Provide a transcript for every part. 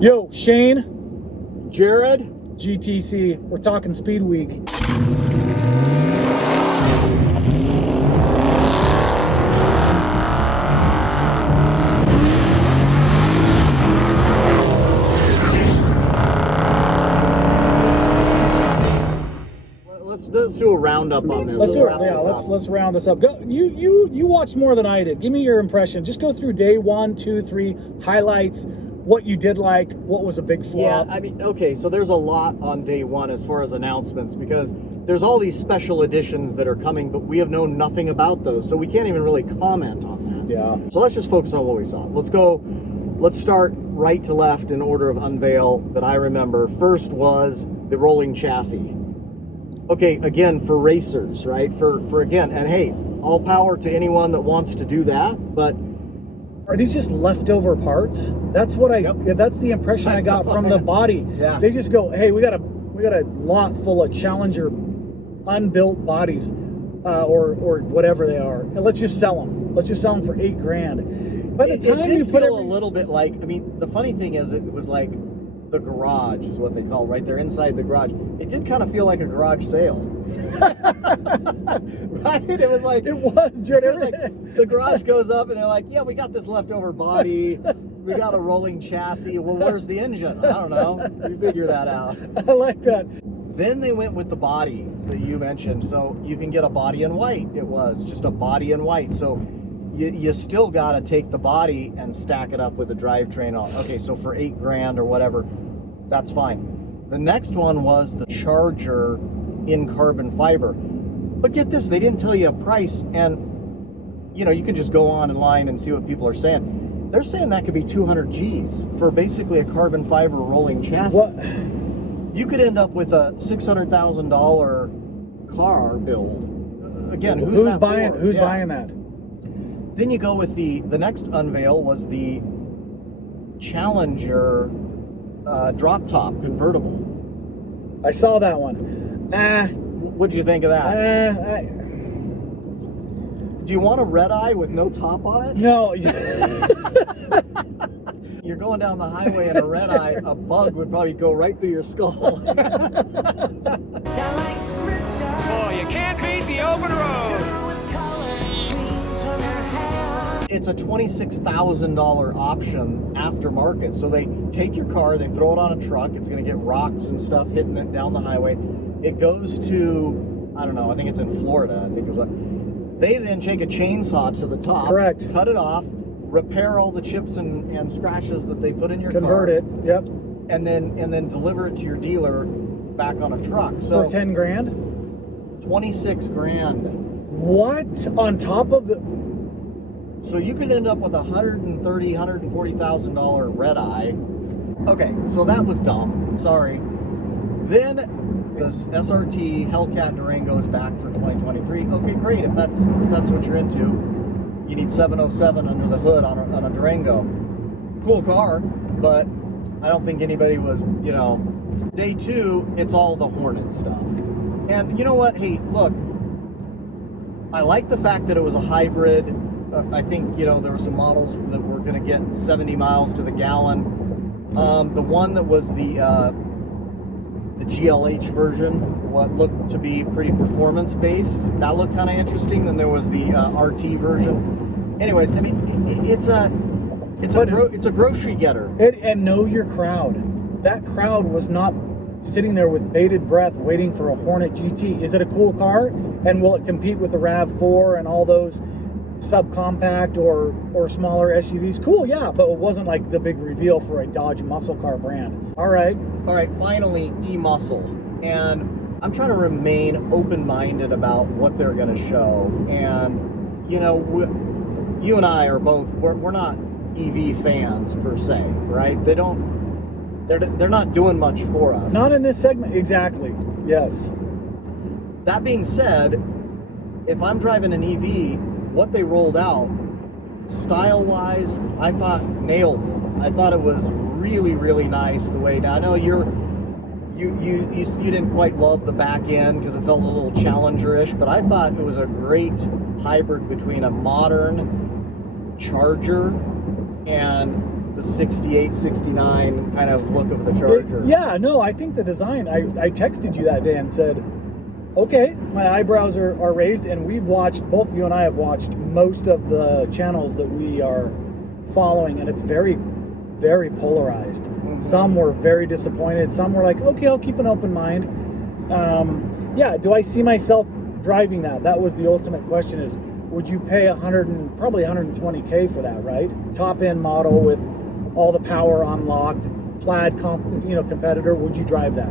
Yo, Shane. Jared. GTC. We're talking Speed Week. Let's do a roundup on this. Let's round this up. Go, you watched more than I did. Give me your impression. Just go through day 1, 2, 3 highlights. What you did like. What was a big flop? Yeah, I mean, okay. So there's a lot on day 1 as far as announcements because there's all these special editions that are coming, but we have known nothing about those, so we can't even really comment on that. Yeah. So let's just focus on what we saw. Let's start right to left in order of unveil that I remember. First was the rolling chassis. Okay, again, for racers, right? For again, and hey, all power to anyone that wants to do that, but are these just leftover parts? That's what that's the impression I got from the body. Yeah. They just go, hey, we got a lot full of Challenger unbuilt bodies, or whatever they are, and let's just sell them. Let's just sell them for $8,000. By the time you put a little bit like, I mean, the funny thing is, it was like the garage is what they call right there inside the garage. It did kind of feel like a garage sale. Right? It was like the garage goes up and they're like, yeah, we got this leftover body, we got a rolling chassis. Well, where's the engine? I don't know. You figure that out. I like that. Then they went with the body that you mentioned. So you can get a body in white. It was just a body in white. So you still got to take the body and stack it up with a drivetrain on. Okay, so for $8,000 or whatever, that's fine. The next one was the Charger in carbon fiber. But get this, they didn't tell you a price, and you know, you can just go online and see what people are saying. They're saying that could be 200 G's for basically a carbon fiber rolling chassis. What? You could end up with a $600,000 car build. Again, who's buying that? Then you go with the next unveil was the Challenger drop top convertible. I saw that one. What'd you think of that? Do you want a red eye with no top on it? No. You're going down the highway in a red eye, a bug would probably go right through your skull. Oh, you can't beat the open road. It's a $26,000 option aftermarket. So they take your car, they throw it on a truck. It's going to get rocks and stuff hitting it down the highway. It goes to, I don't know, I think it's in Florida. I think it was. They then take a chainsaw to the top. Correct. Cut it off, repair all the chips and scratches that they put in your car. Convert it. Yep. And then deliver it to your dealer back on a truck. So for $10,000? $26,000. What? On top of the... So you could end up with a $130,000, $140,000 red eye. Okay, so that was dumb. Sorry. Then this SRT Hellcat Durango is back for 2023. Okay, great. If that's what you're into, you need 707 under the hood on a Durango. Cool car, but I don't think anybody was, you know. Day 2, it's all the Hornet stuff. And you know what? Hey, look, I like the fact that it was a hybrid. I think, you know, there were some models that were going to get 70 miles to the gallon. The one that was the GLH version, what looked to be pretty performance-based, that looked kind of interesting. Then there was the RT version. Anyways, I mean, it's a grocery getter. And know your crowd. That crowd was not sitting there with bated breath waiting for a Hornet GT. Is it a cool car? And will it compete with the RAV4 and all those subcompact or smaller SUVs? Cool, yeah, but it wasn't like the big reveal for a Dodge muscle car brand. All right, finally, e-muscle. And I'm trying to remain open-minded about what they're going to show. And, you know, you and I are both, we're not EV fans per se, right? They're not doing much for us. Not in this segment, exactly, yes. That being said, if I'm driving an EV, what they rolled out, style-wise, I thought nailed it. I thought it was really, really nice the way. Now I know you didn't quite love the back end because it felt a little Challenger-ish, but I thought it was a great hybrid between a modern Charger and the 68, 69 kind of look of the Charger. Yeah, no, I think the design, I texted you that day and said, okay, my eyebrows are raised, and we've watched, both you and I have watched most of the channels that we are following, and it's very, very polarized. Mm-hmm. Some were very disappointed. Some were like, okay, I'll keep an open mind. Yeah, do I see myself driving that? That was the ultimate question, is would you pay probably $120K for that, right? Top end model with all the power unlocked, plaid competitor, would you drive that?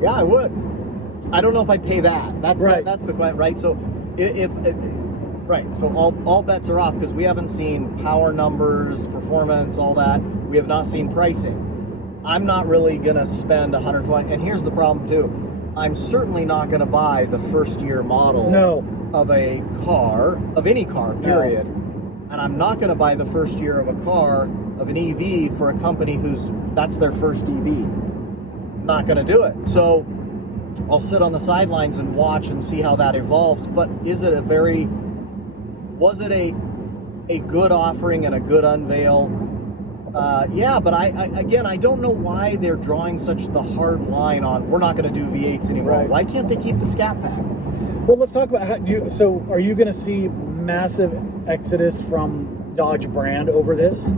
Yeah, I would. I don't know if I'd pay that. That's right. That's the question, right? So right. So all bets are off because we haven't seen power numbers, performance, all that. We have not seen pricing. I'm not really gonna spend 120. And here's the problem too. I'm certainly not gonna buy the first year model of a car, of any car, period. No. And I'm not gonna buy the first year of a car, of an EV, for a company that's their first EV. Not gonna do it. So I'll sit on the sidelines and watch and see how that evolves. But was it a good offering and a good unveil? Yeah, but I don't know why they're drawing such the hard line on we're not going to do V8s anymore. Right. Why can't they keep the Scat Pack? Well, let's talk about so are you going to see massive exodus from Dodge brand over this?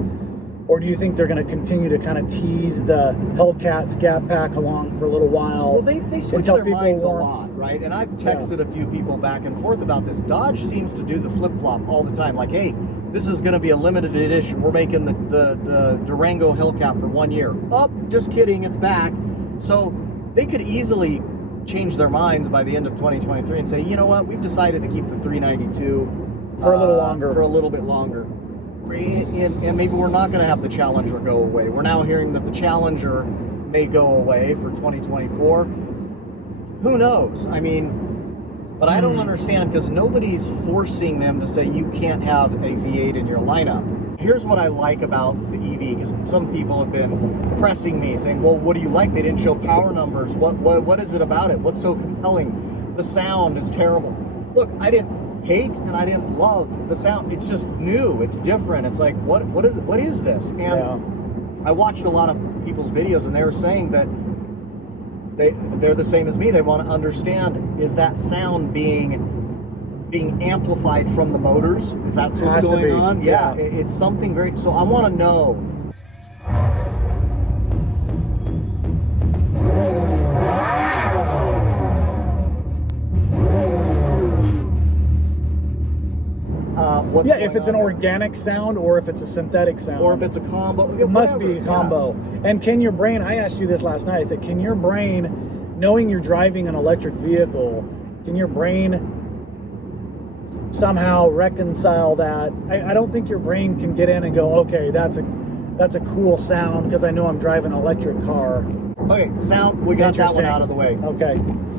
Or do you think they're going to continue to kind of tease the Hellcat Scat Pack along for a little while? Well, they switch their minds a lot, right? And I've texted a few people back and forth about this. Dodge seems to do the flip-flop all the time. Like, hey, this is going to be a limited edition. We're making the Durango Hellcat for 1 year. Oh, just kidding, it's back. So they could easily change their minds by the end of 2023 and say, you know what, we've decided to keep the 392 for a little longer. For a little bit longer. And maybe we're not going to have the Challenger go away. We're now hearing that the Challenger may go away for 2024. Who knows? I mean, but I don't understand because nobody's forcing them to say you can't have a V8 in your lineup. Here's what I like about the EV, because some people have been pressing me saying, well, what do you like? They didn't show power numbers. What is it about it? What's so compelling? The sound is terrible. Look, I didn't hate and I didn't love the sound. It's just new. It's different. It's like, what is this? And I watched a lot of people's videos and they were saying that they're the same as me. They want to understand, is that sound being amplified from the motors? Is that what's going on? Yeah, it's something very, so I want to know. If it's an organic sound or if it's a synthetic sound. Or if it's a combo. It must be a combo. Yeah. And can your brain, I asked you this last night, I said, can your brain, knowing you're driving an electric vehicle, can your brain somehow reconcile that? I don't think your brain can get in and go, okay, that's a cool sound because I know I'm driving an electric car. Okay, sound, we got that one out of the way. Okay.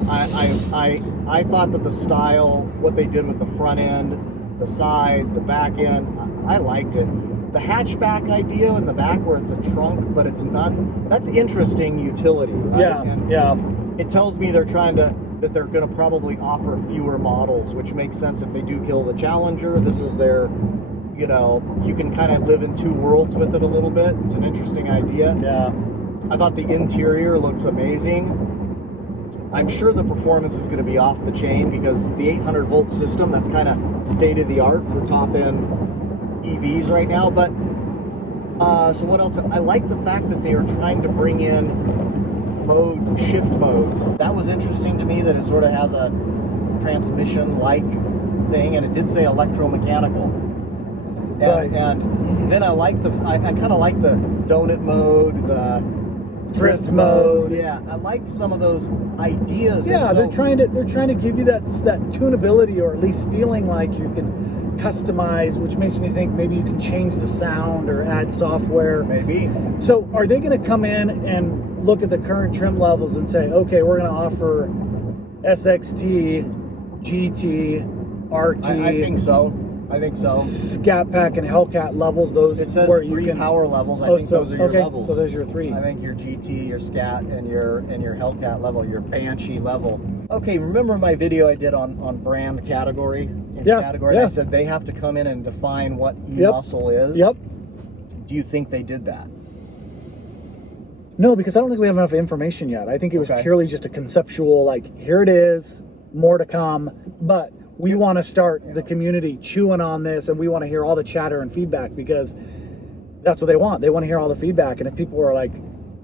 I thought that the style, what they did with the front end, the side, the back end, I liked it. The hatchback idea in the back where it's a trunk, but it's not, that's interesting utility, right? Yeah. It tells me that they're going to probably offer fewer models, which makes sense if they do kill the Challenger. This is their, you can kind of live in two worlds with it a little bit. It's an interesting idea. Yeah. I thought the interior looks amazing. I'm sure the performance is going to be off the chain because the 800 volt system, that's kind of state of the art for top end EVs right now. But so what else? I like the fact that they are trying to bring in modes, shift modes. That was interesting to me, that it sort of has a transmission like thing, and it did say electromechanical. And then I kind of like the donut mode, the drift mode. Yeah, I like some of those ideas. Yeah, they're trying to give you that tunability, or at least feeling like you can customize, which makes me think maybe you can change the sound or add software. Maybe. So are they going to come in and look at the current trim levels and say, okay, we're going to offer SXT, GT, RT? I think so. Scat Pack and Hellcat levels, those. It says where 3 power levels. I think those are your levels. So there's your 3. I think your GT, your Scat, and your Hellcat level, your Banshee level. Okay, remember my video I did on brand category? Yeah. I said they have to come in and define what e-muscle is. Yep. do you think they did that? No, because I don't think we have enough information yet. I think it was Okay. purely just a conceptual, like, here it is, more to come, but we want to start the community chewing on this, and we want to hear all the chatter and feedback, because that's what they want. They want to hear all the feedback. And if people are like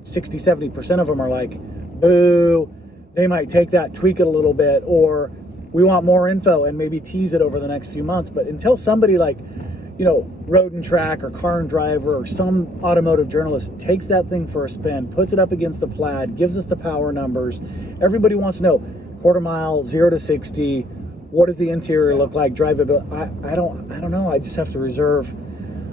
60, 70% of them are like, boo, they might take that, tweak it a little bit, or we want more info and maybe tease it over the next few months. But until somebody like, you know, Road and Track or Car and Driver or some automotive journalist takes that thing for a spin, puts it up against the Plaid, gives us the power numbers, everybody wants to know quarter mile, 0 to 60, what does the interior look like, drivability. I don't know. I just have to reserve.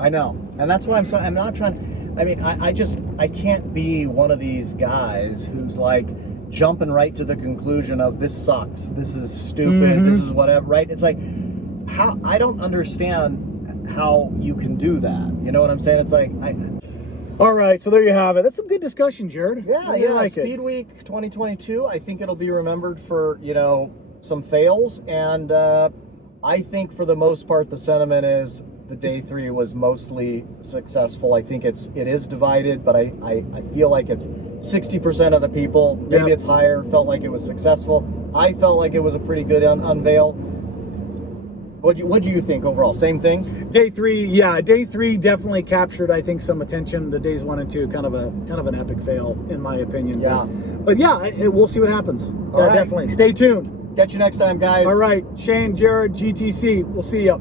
I know, and that's why I'm not trying. I mean, I can't be one of these guys who's like jumping right to the conclusion of this sucks, this is stupid, this is whatever, right? It's like, how, I don't understand how you can do that. You know what I'm saying? It's like, All right, so there you have it. That's some good discussion, Jared. yeah, I really like Speed it. Week 2022. I think it'll be remembered for, you know, some fails, and I think for the most part the sentiment is the day 3 was mostly successful. I think it is divided, but I feel like it's 60% of the people, maybe it's higher, felt like it was successful. I felt like it was a pretty good unveil. What do you think overall? Same thing? Day 3, yeah, day 3 definitely captured, I think, some attention. The days 1 and 2, kind of an epic fail, in my opinion. Yeah. But yeah, we'll see what happens. All right. Definitely. Stay tuned. Catch you next time, guys. All right, Shane, Jared, GTC. We'll see you.